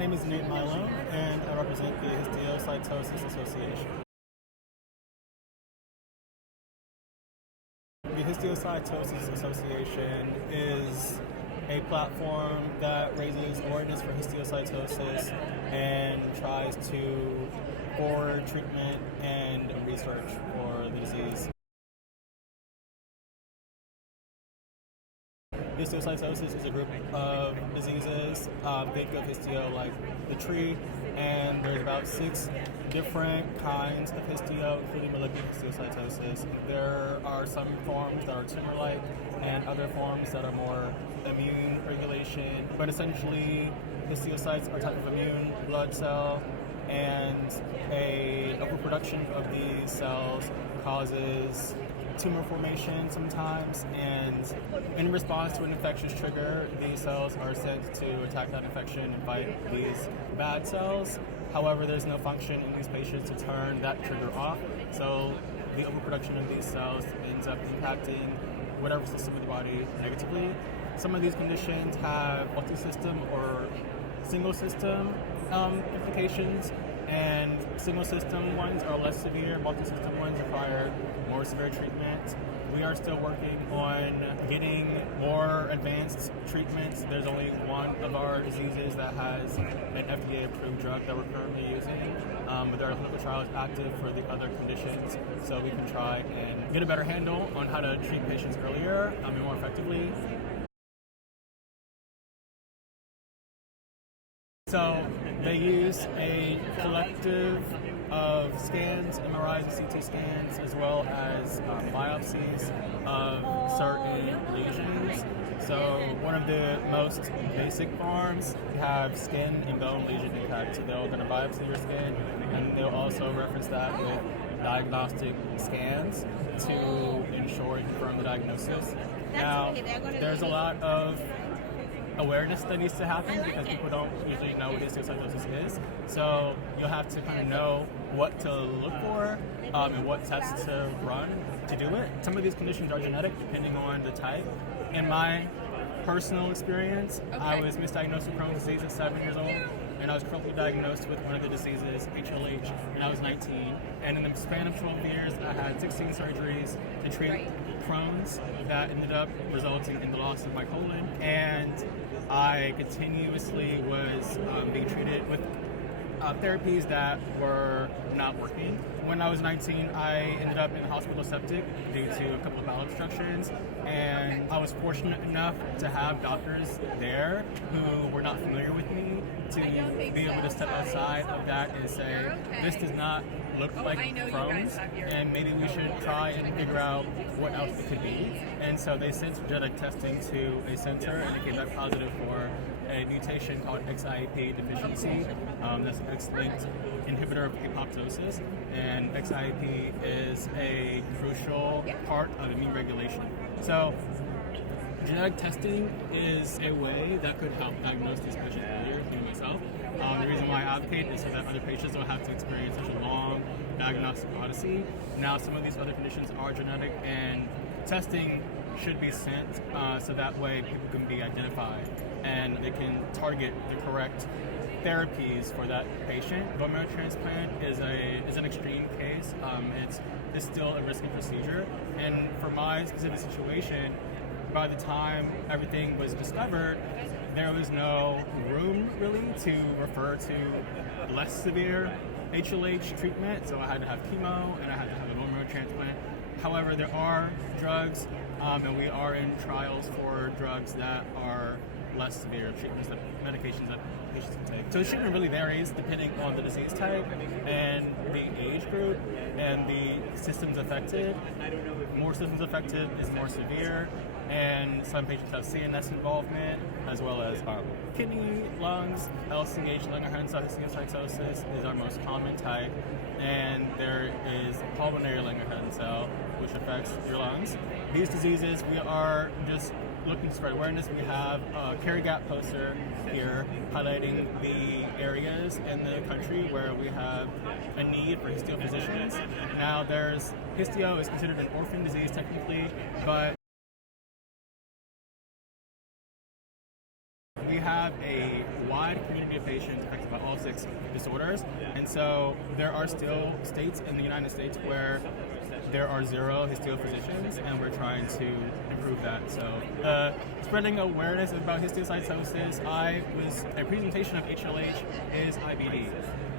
name is Milam, and I represent the Histiocytosis Association. The Histiocytosis Association is a platform that raises awareness for histiocytosis and tries to forward treatment and research for the disease. Histiocytosis is a group of diseases. Think of histio like the tree, and there's about 6 different kinds of histio, including malignant histiocytosis. There are some forms that are tumor-like and other forms that are more immune regulation. But essentially, histiocytes are a type of immune blood cell, and a overproduction of these cells causes tumor formation sometimes, and in response to an infectious trigger, these cells are sent to attack that infection and fight these bad cells. However, there's no function in these patients to turn that trigger off, so the overproduction of these cells ends up impacting whatever system of the body negatively. Some of these conditions have multi-system or single-system implications, and single-system ones are less severe. Multi-system ones require more severe treatment. We are still working on getting more advanced treatments. There's only one of our diseases that has an FDA-approved drug that we're currently using, but there are clinical trials active for the other conditions, so we can try and get a better handle on how to treat patients earlier and more effectively. So they use a collective of scans, MRIs and CT scans, as well as biopsies of certain lesions. So one of the most basic forms have skin and bone lesion impact. So they're going to biopsy your skin, and they'll also reference that with diagnostic scans to ensure and confirm the diagnosis. Now, there's a lot of awareness that needs to happen because people don't usually know what histiocytosis is. So you'll have to kind of know what to look for and what tests to run to do it. Some of these conditions are genetic depending on the type. In my personal experience, I was misdiagnosed with Crohn's disease at 7 years old, and I was correctly diagnosed with one of the diseases, HLH, when I was 19. And in the span of 12 years, I had 16 surgeries to treat Crohn's that ended up resulting in the loss of my colon. And I continuously was being treated with therapies that were not working. When I was 19, I ended up in hospital septic due to a couple of bowel obstructions, and I was fortunate enough to have doctors there who were not familiar with me to be able to step outside of that and say, this does not look like Crohn's, and maybe we should try and figure out what else it could be. And so they sent genetic testing to a center, and it came back positive for a mutation called XIAP deficiency. That's an X-linked inhibitor of apoptosis, and XIAP is a crucial part of immune regulation. So genetic testing is a way that could help diagnose these patients earlier, including myself. The reason why I advocate is so that other patients don't have to experience such a long diagnostic odyssey. Now, some of these other conditions are genetic, and testing should be sent so that way people can be identified and they can target the correct therapies for that patient. Bone marrow transplant is an extreme case. It's still a risky procedure, and for my specific situation, by the time everything was discovered, there was no room really to refer to less severe HLH treatment, so I had to have chemo and I had to have a bone marrow transplant. However, there are drugs, and we are in trials for drugs that are less severe treatments, medications that patients can take. So the treatment really varies depending on the disease type and the age group and the systems affected. More systems affected is more severe, and some patients have CNS involvement as well as kidney, lungs. LCH, Langerhans histiocytosis, is our most common type, and there is pulmonary Langerhans cell, which affects your lungs. These diseases, we are just looking to spread awareness. We have a Carry Gap poster here highlighting the areas in the country where we have a need for histio physicians. Now, histio is considered an orphan disease technically, but we have a wide wide community of patients affected by all 6 disorders. And so there are still states in the United States where there are 0 histiophysicians, and we're trying to improve that. So spreading awareness about histiocytosis, a presentation of HLH is IBD.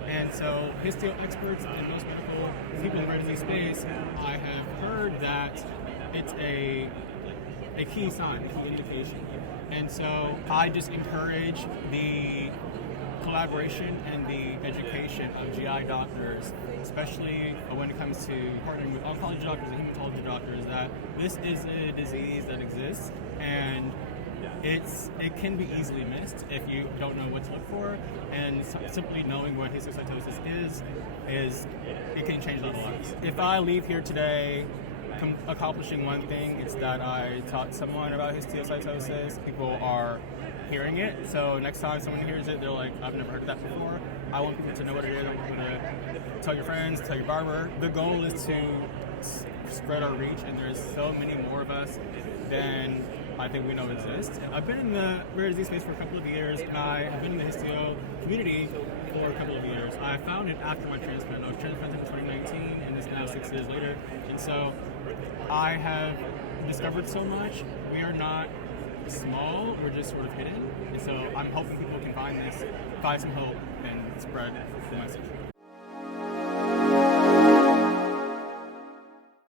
And so histio experts and most medical people in the rare disease space, I have heard that it's a key sign, a key indication. And so I just encourage the collaboration and the education of GI doctors, especially when it comes to partnering with oncology doctors and hematology doctors, that this is a disease that exists, and it can be easily missed if you don't know what to look for, and simply knowing what histiocytosis is it can change a lot of lives. If I leave here today accomplishing one thing, it's that I taught someone about histiocytosis. People are hearing it, so next time someone hears it, they're like, I've never heard of that before. I want people to know what it is. I want you to tell your friends, tell your barber. The goal is to spread our reach, and there's so many more of us than I think we know exist. I've been in the rare disease space for a couple of years, and I have been in the histio community for a couple of years. I found it after my transplant. I was transplanted in 2019, and it's now 6 years later. And so I have discovered so much. We are not small, we're just sort of hidden. And so I'm hoping people can find some hope, and spread the message.